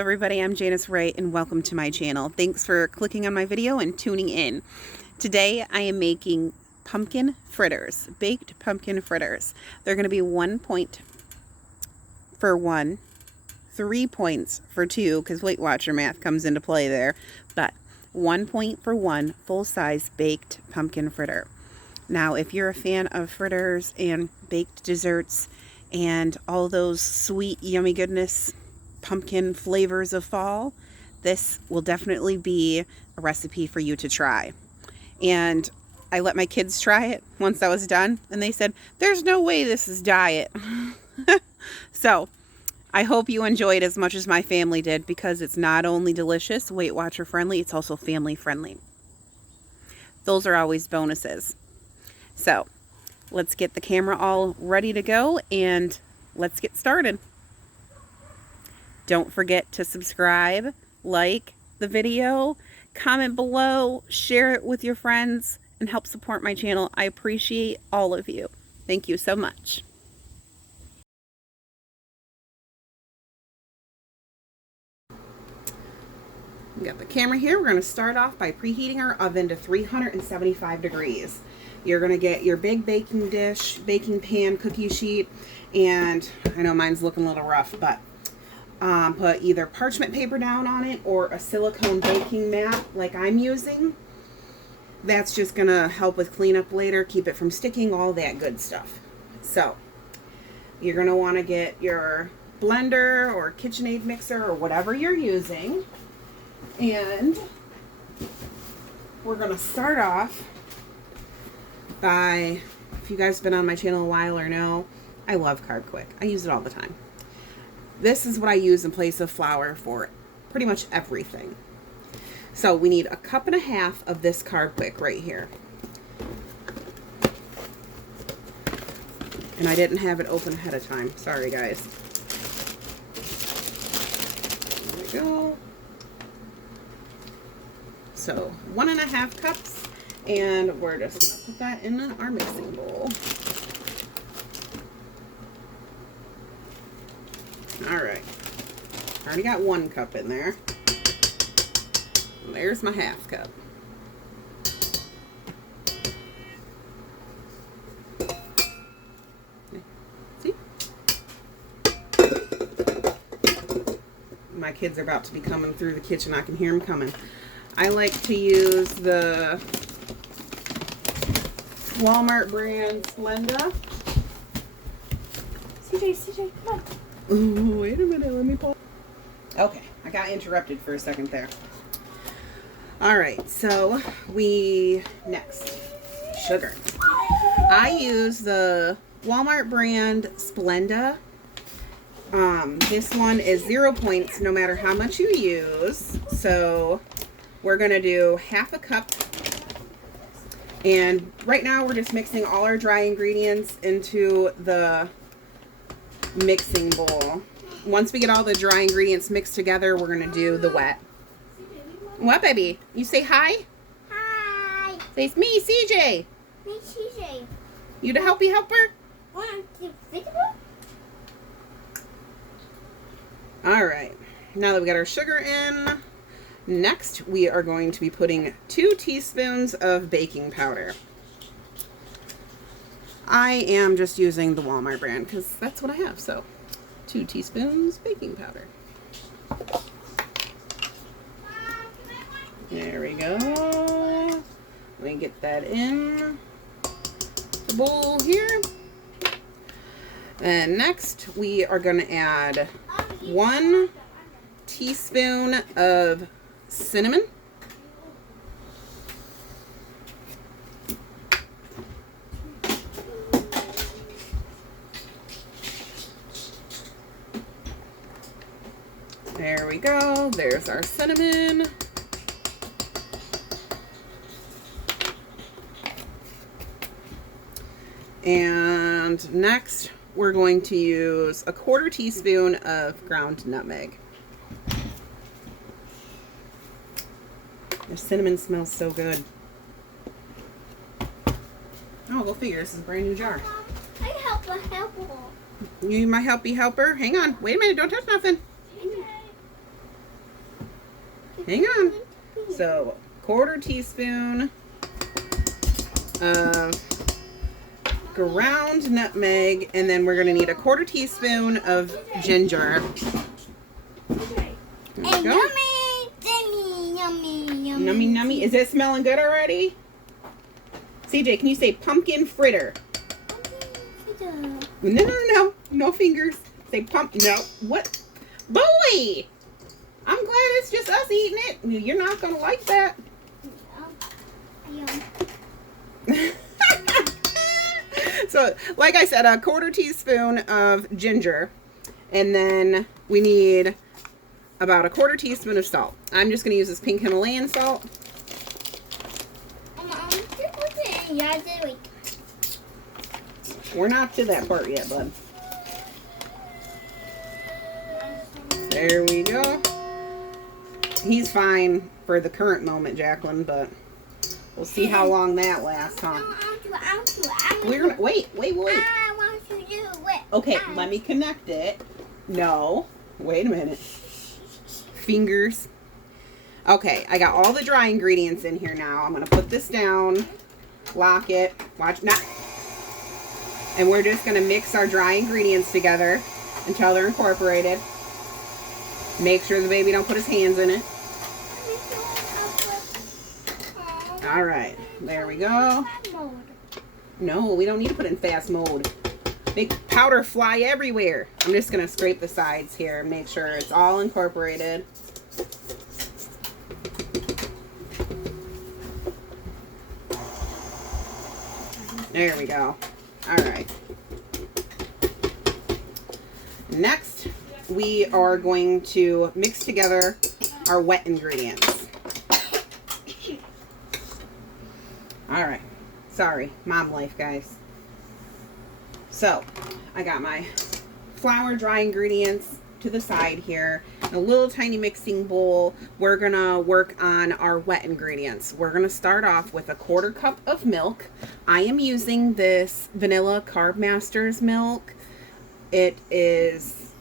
everybody, I'm Janice Ray and welcome to my channel. Thanks for clicking on my video and tuning in. Today I am making pumpkin fritters, baked pumpkin fritters. They're going to be 1 point for 1, 3 points for 2, because Weight Watcher math comes into play there, but 1 point for 1 full-size baked pumpkin fritter. Now if you're a fan of fritters and baked desserts and all those sweet yummy goodness pumpkin flavors of fall, this will definitely be a recipe for you to try. And I let my kids try it once I was done, and they said, there's no way this is diet. So I hope you enjoyed as much as my family did, because it's not only delicious, Weight Watcher friendly, it's also family friendly. Those are always bonuses. So let's get the camera all ready to go and let's get started. Don't forget to subscribe, like the video, comment below, share it with your friends, and help support my channel. I appreciate all of you. Thank you so much. We got the camera here. We're going to start off by preheating our oven to 375 degrees. You're going to get your big baking dish, baking pan, cookie sheet, and I know mine's looking a little rough, but put either parchment paper down on it or a silicone baking mat like I'm using. That's just going to help with cleanup later, keep it from sticking, all that good stuff. So you're going to want to get your blender or KitchenAid mixer or whatever you're using. And we're going to start off by, if you guys have been on my channel a while or know, I love Carbquick. I use it all the time. This is what I use in place of flour for pretty much everything. So we need 1.5 cups of this Carbquick right here. And I didn't have it open ahead of time. Sorry, guys. There we go. So 1.5 cups, and we're just going to put that in our mixing bowl. Alright, already got 1 cup in there. There's my 1/2 cup. See? My kids are about to be coming through the kitchen. I can hear them coming. I like to use the Walmart brand Splenda. CJ, come on. Ooh, wait a minute, let me pull. Okay, I got interrupted for a second there. Alright, so next, sugar. I use the Walmart brand Splenda. This one is 0 points no matter how much you use. So we're going to do 1/2 cup. And right now we're just mixing all our dry ingredients into the mixing bowl. Once we get all the dry ingredients mixed together, we're going to do the wet. What, baby? You say hi? Hi. Say, it's me, CJ. Me, CJ. You the helpy helper? Alright. Now that we got our sugar in, next we are going to be putting 2 teaspoons of baking powder. I am just using the Walmart brand because that's what I have. So 2 teaspoons baking powder. There we go. Let me get that in the bowl here. And next we are going to add 1 teaspoon of cinnamon. There we go. There's our cinnamon. And next, we're going to use 1/4 teaspoon of ground nutmeg. The cinnamon smells so good. Oh, go figure. This is a brand new jar. I help a helper. You my helpy helper? Hang on. Wait a minute. Don't touch nothing. Hang on. So, quarter teaspoon of ground nutmeg, and then we're going to need a quarter teaspoon of ginger. There we go. Nummy, nummy. Is it smelling good already? CJ, can you say pumpkin fritter? No. No fingers. Say pump. No. What? Boy! I'm glad it's just us eating it. You're not going to like that. So, like I said, a quarter teaspoon of ginger. And then we need about a quarter teaspoon of salt. I'm just going to use this pink Himalayan salt. We're not to that part yet, bud. There we go. He's fine for the current moment, Jacqueline, but we'll see how long that lasts, huh? We're gonna wait. I want to do it. Okay, let me connect it. No, wait a minute. Fingers. Okay, I got all the dry ingredients in here now. I'm gonna put this down, lock it. Watch not. And we're just gonna mix our dry ingredients together until they're incorporated. Make sure the baby don't put his hands in it. All right, there we go. No, we don't need to put it in fast mode. Make powder fly everywhere. I'm just gonna scrape the sides here and make sure it's all incorporated. There we go. All right. Next, we are going to mix together our wet ingredients. All right. Sorry, mom life, guys. So, I got my flour dry ingredients to the side here. In a little tiny mixing bowl, we're going to work on our wet ingredients. We're going to start off with a quarter cup of milk. I am using this vanilla Carbmaster's milk. It is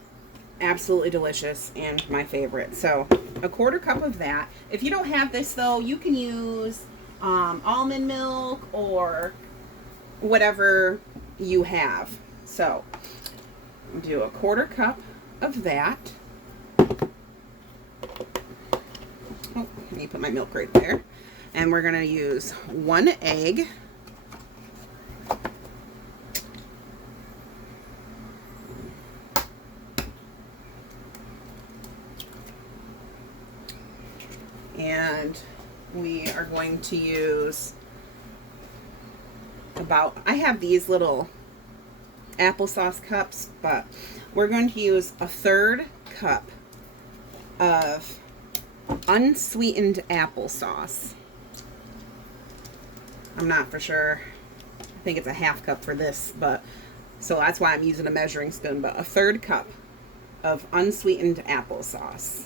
absolutely delicious and my favorite. So, a quarter cup of that. If you don't have this, though, you can use almond milk or whatever you have. So do a quarter cup of that. Oh, let me put my milk right there. And we're going to use 1 egg. And we are going to use I have these little applesauce cups, but we're going to use a 1/3 cup of unsweetened applesauce. I'm not for sure. I think it's a 1/2 cup for this, but so that's why I'm using a measuring spoon, but a 1/3 cup of unsweetened applesauce.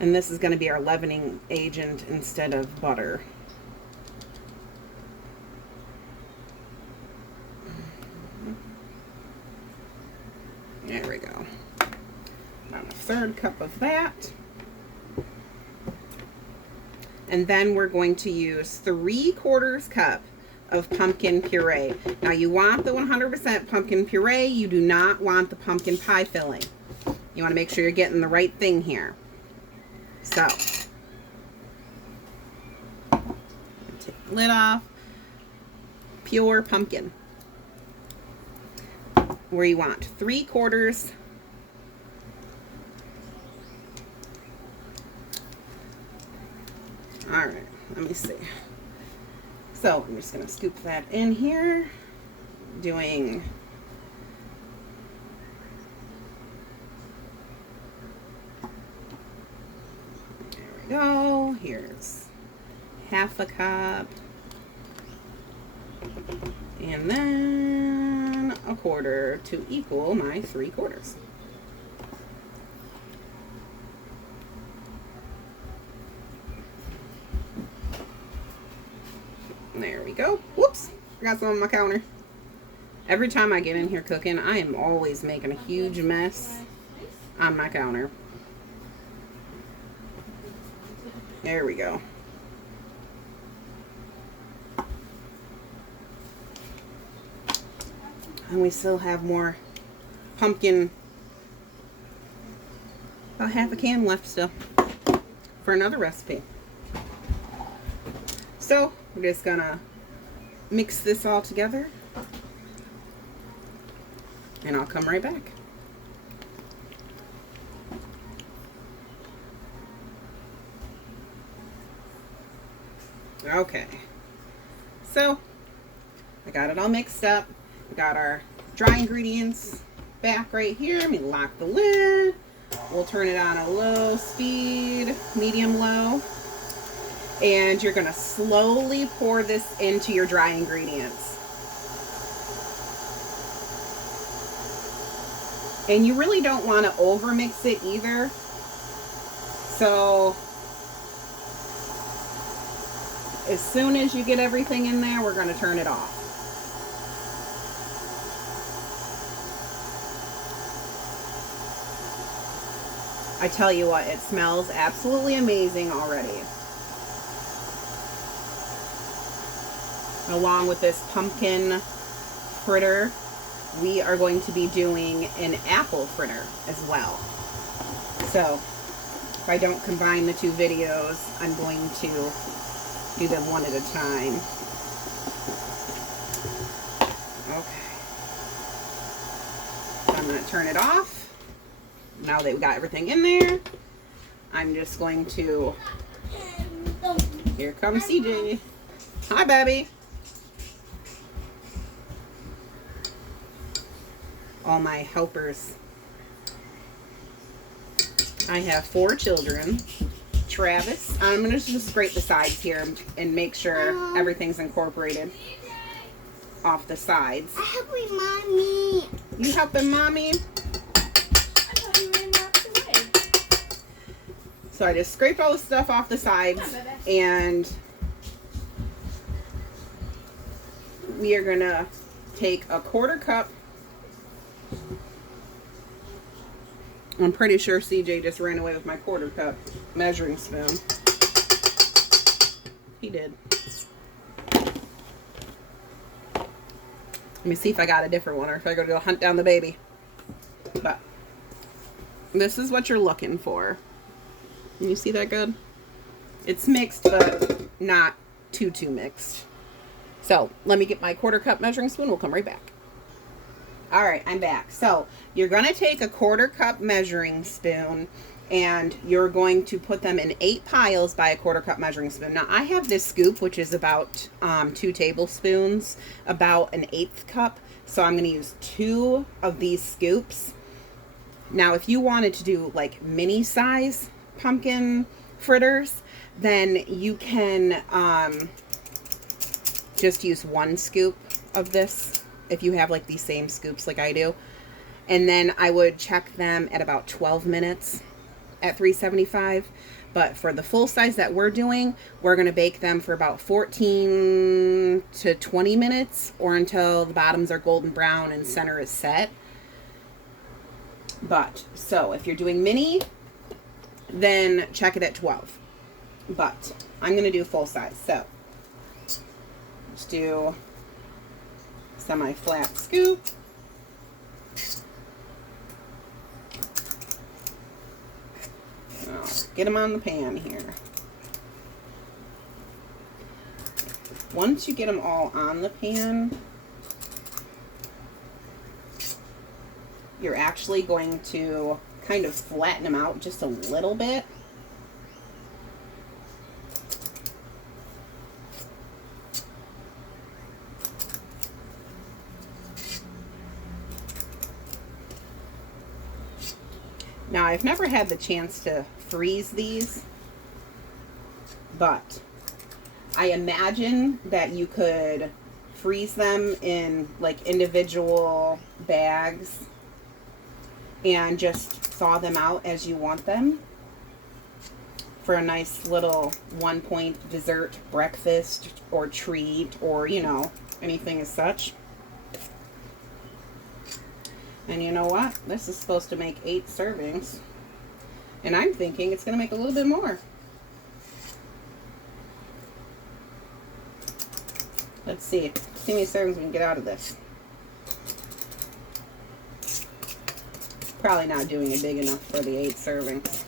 And this is going to be our leavening agent instead of butter. There we go. About a 1/3 cup of that. And then we're going to use 3/4 cup of pumpkin puree. Now you want the 100% pumpkin puree. You do not want the pumpkin pie filling. You want to make sure you're getting the right thing here. So, take the lid off. Pure pumpkin. Where you want 3/4. All right, let me see. So I'm just going to scoop that in here. Doing go. Here's 1/2 cup. And then 1/4 to equal my 3/4. There we go. Whoops. Forgot some on my counter. Every time I get in here cooking, I am always making a huge mess on my counter. There we go. And we still have more pumpkin, about half a can left still for another recipe. So we're just gonna mix this all together and I'll come right back. Okay, so I got it all mixed up. We got our dry ingredients back right here. Let me lock the lid. We'll turn it on a low speed, medium low. And you're going to slowly pour this into your dry ingredients. And you really don't want to over mix it either. So as soon as you get everything in there, we're going to turn it off. I tell you what, it smells absolutely amazing already. Along with this pumpkin fritter, we are going to be doing an apple fritter as well. So if I don't combine the two videos, I'm going to do them one at a time. Okay. So I'm going to turn it off. Now that we've got everything in there, I'm just going to, here comes CJ. Hi, baby. All my helpers. I have 4 children. Travis, I'm going to just scrape the sides here and make sure everything's incorporated off the sides. I'm helping Mommy. You helping Mommy? So I just scraped all the stuff off the sides, and we are going to take a 1/4 cup. I'm pretty sure CJ just ran away with my 1/4 cup measuring spoon. He did. Let me see if I got a different one or if I go to hunt down the baby. But this is what you're looking for. Can you see that good? It's mixed, but not too mixed. So let me get my 1/4 cup measuring spoon. We'll come right back. All right, I'm back. So you're going to take a 1/4 cup measuring spoon and you're going to put them in 8 piles by a 1/4 cup measuring spoon. Now I have this scoop, which is about 2 tablespoons, about an 1/8 cup. So I'm going to use 2 of these scoops. Now if you wanted to do like mini size pumpkin fritters, then you can just use 1 scoop of this if you have like these same scoops like I do. And then I would check them at about 12 minutes at 375. But for the full size that we're doing, we're going to bake them for about 14 to 20 minutes or until the bottoms are golden brown and center is set. But so if you're doing mini, then check it at 12. But I'm going to do full size. So let's do semi-flat scoop. Now, get them on the pan here. Once you get them all on the pan, you're actually going to kind of flatten them out just a little bit. Now, I've never had the chance to freeze these, but I imagine that you could freeze them in like individual bags and just thaw them out as you want them for a nice little 1-point dessert, breakfast, or treat, or, you know, anything as such. And you know what? This is supposed to make 8 servings. And I'm thinking it's going to make a little bit more. Let's see how many servings we can get out of this. Probably not doing it big enough for the 8 servings.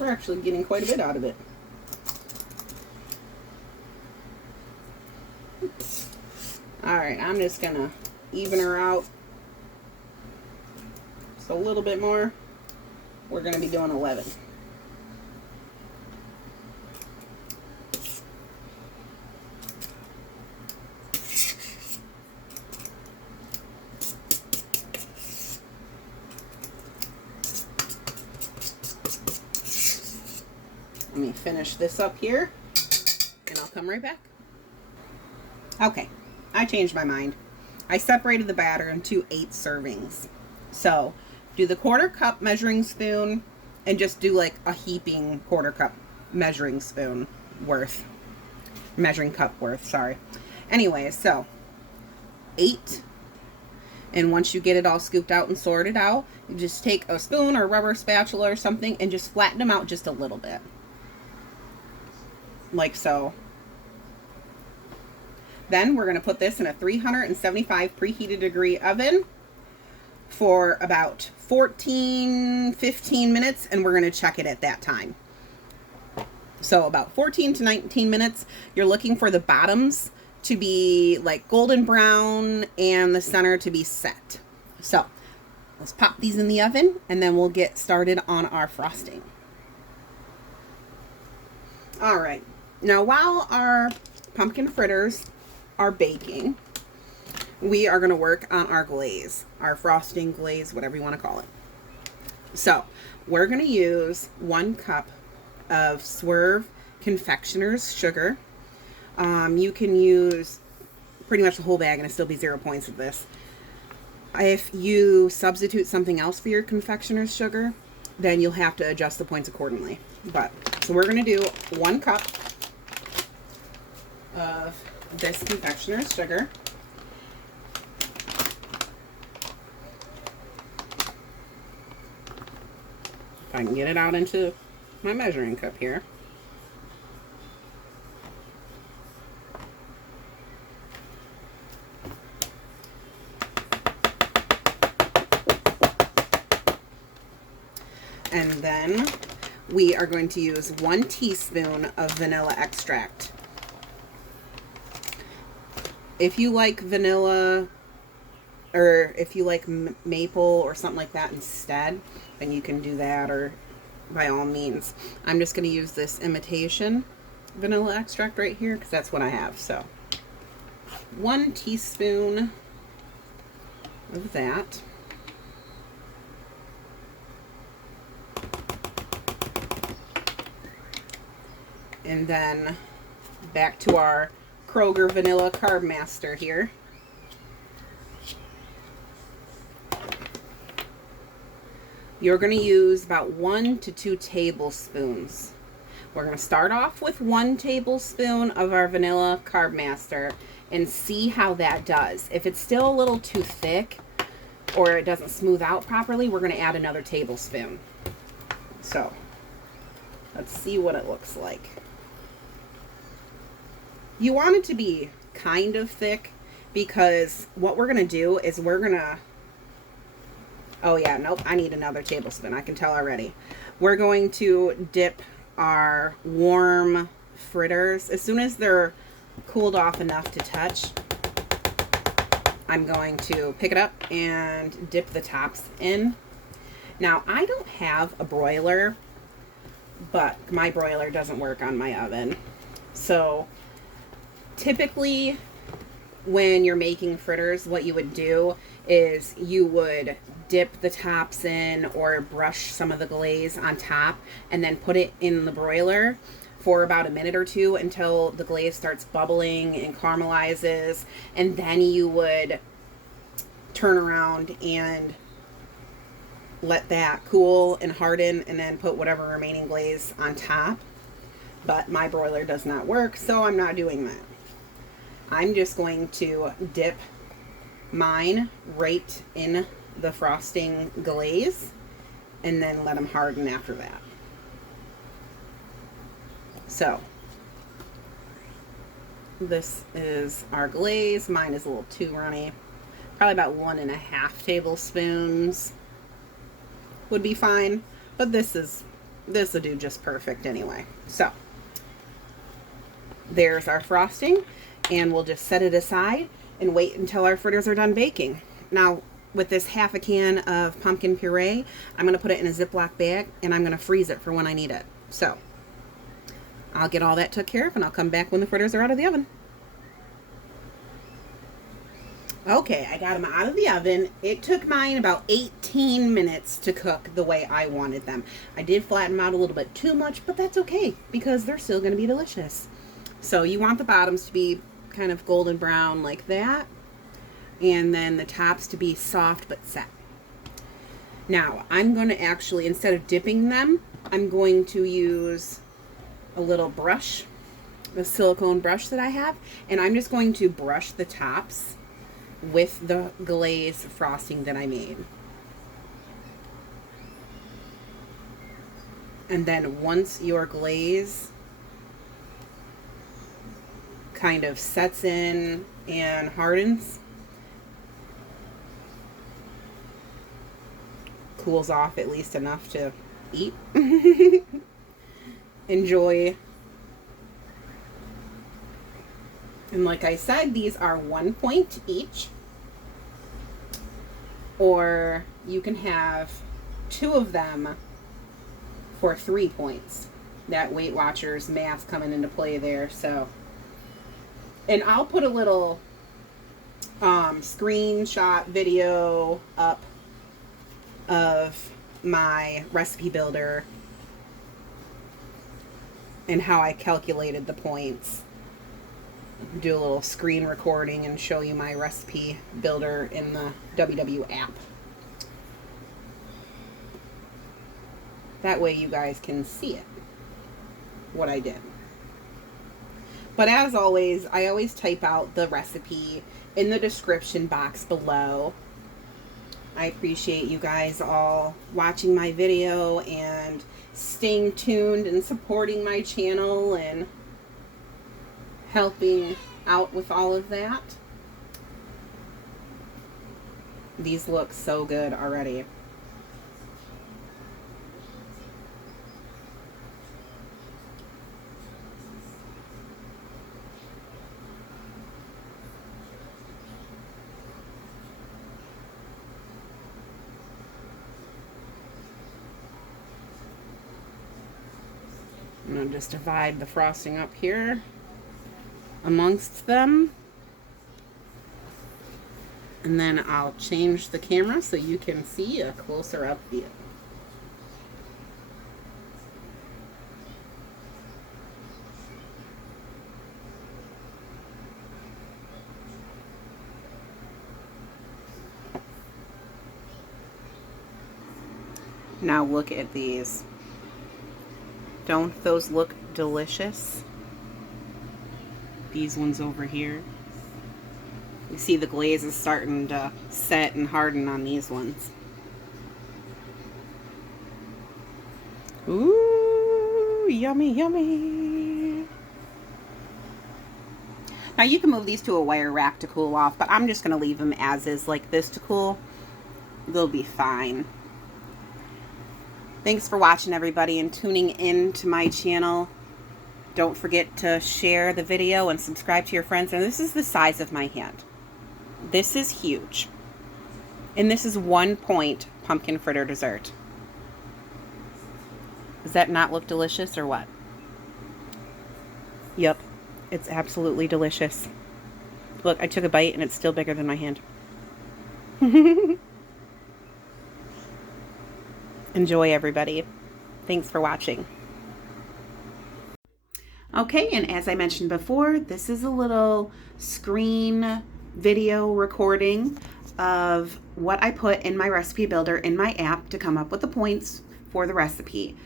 We're actually getting quite a bit out of it. Alright, I'm just gonna even her out just a little bit more. We're gonna be doing 11. Let me finish this up here, and I'll come right back. Okay, I changed my mind. I separated the batter into 8 servings. So, do the 1/4 cup measuring spoon, and just do like a heaping 1/4 cup measuring spoon worth. Measuring cup worth, sorry. Anyway, so, 8. And once you get it all scooped out and sorted out, you just take a spoon or a rubber spatula or something and just flatten them out just a little bit. Like so. Then we're going to put this in a 375 preheated degree oven for about 14-15 minutes, and we're going to check it at that time. So about 14 to 19 minutes. You're looking for the bottoms to be like golden brown and the center to be set. So let's pop these in the oven, and then we'll get started on our frosting. All right. Now, while our pumpkin fritters are baking, we are going to work on our glaze, our frosting glaze, whatever you want to call it. So, we're going to use 1 cup of Swerve confectioners sugar. You can use pretty much the whole bag and it'll still be 0 points of this. If you substitute something else for your confectioners sugar, then you'll have to adjust the points accordingly. So we're going to do 1 cup of this confectioner's sugar. If I can get it out into my measuring cup here. And then we are going to use 1 teaspoon of vanilla extract. If you like vanilla, or if you like maple or something like that instead, then you can do that, or by all means. I'm just going to use this imitation vanilla extract right here because that's what I have. So 1 teaspoon of that. And then back to our Kroger Vanilla Carbmaster here. You're going to use about 1 to 2 tablespoons. We're going to start off with 1 tablespoon of our Vanilla Carbmaster and see how that does. If it's still a little too thick or it doesn't smooth out properly, we're going to add another tablespoon. So, let's see what it looks like. You want it to be kind of thick because what we're going to do is we're going to... Oh yeah, nope, I need another tablespoon. I can tell already. We're going to dip our warm fritters. As soon as they're cooled off enough to touch, I'm going to pick it up and dip the tops in. Now, I don't have a broiler, but my broiler doesn't work on my oven. So typically, when you're making fritters, what you would do is you would dip the tops in or brush some of the glaze on top and then put it in the broiler for about a minute or 2 until the glaze starts bubbling and caramelizes, and then you would turn around and let that cool and harden and then put whatever remaining glaze on top. but my broiler does not work, so I'm not doing that. I'm just going to dip mine right in the frosting glaze and then let them harden after that. So this is our glaze. Mine is a little too runny. Probably about 1.5 tablespoons would be fine, but this will do just perfect anyway. So there's our frosting, and we'll just set it aside and wait until our fritters are done baking. Now, with this half a can of pumpkin puree, I'm going to put it in a Ziploc bag, and I'm going to freeze it for when I need it. So I'll get all that took care of, and I'll come back when the fritters are out of the oven. Okay, I got them out of the oven. It took mine about 18 minutes to cook the way I wanted them. I did flatten them out a little bit too much, but that's okay because they're still going to be delicious. So you want the bottoms to be kind of golden brown like that, and then the tops to be soft but set. Now, I'm going to actually, instead of dipping them, I'm going to use a little brush, a silicone brush that I have, and I'm just going to brush the tops with the glaze frosting that I made. And then once your glaze kind of sets in and hardens, cools off at least enough to eat, enjoy. And like I said, these are 1 point each, or you can have 2 of them for 3 points. That Weight Watchers math coming into play there. So, and I'll put a little screenshot video up of my recipe builder and how I calculated the points. Do a little screen recording and show you my recipe builder in the WW app. That way you guys can see it, what I did. But as always, I always type out the recipe in the description box below. I appreciate you guys all watching my video and staying tuned and supporting my channel and helping out with all of that. These look so good already. I'm going to just divide the frosting up here amongst them, and then I'll change the camera so you can see a closer up view. Now look at these. Don't those look delicious? These ones over here. You see the glaze is starting to set and harden on these ones. Ooh, yummy, yummy. Now you can move these to a wire rack to cool off, but I'm just going to leave them as is like this to cool. They'll be fine. Thanks for watching, everybody, and tuning in to my channel. Don't forget to share the video and subscribe to your friends. And this is the size of my hand. This is huge. And this is 1 point pumpkin fritter dessert. Does that not look delicious or what? Yep. It's absolutely delicious. Look, I took a bite and it's still bigger than my hand. Enjoy, everybody. Thanks for watching. Okay, and as I mentioned before, this is a little screen video recording of what I put in my recipe builder in my app to come up with the points for the recipe.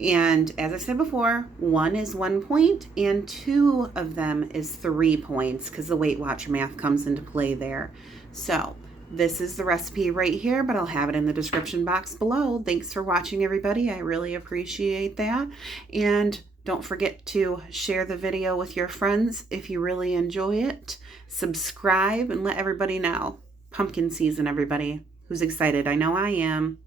And as I said before, 1 is 1 point and 2 of them is 3 points because the Weight Watcher math comes into play there. So this is the recipe right here, but I'll have it in the description box below. Thanks for watching, everybody. I really appreciate that. And don't forget to share the video with your friends if you really enjoy it. Subscribe and let everybody know. Pumpkin season, everybody. Who's excited? I know I am.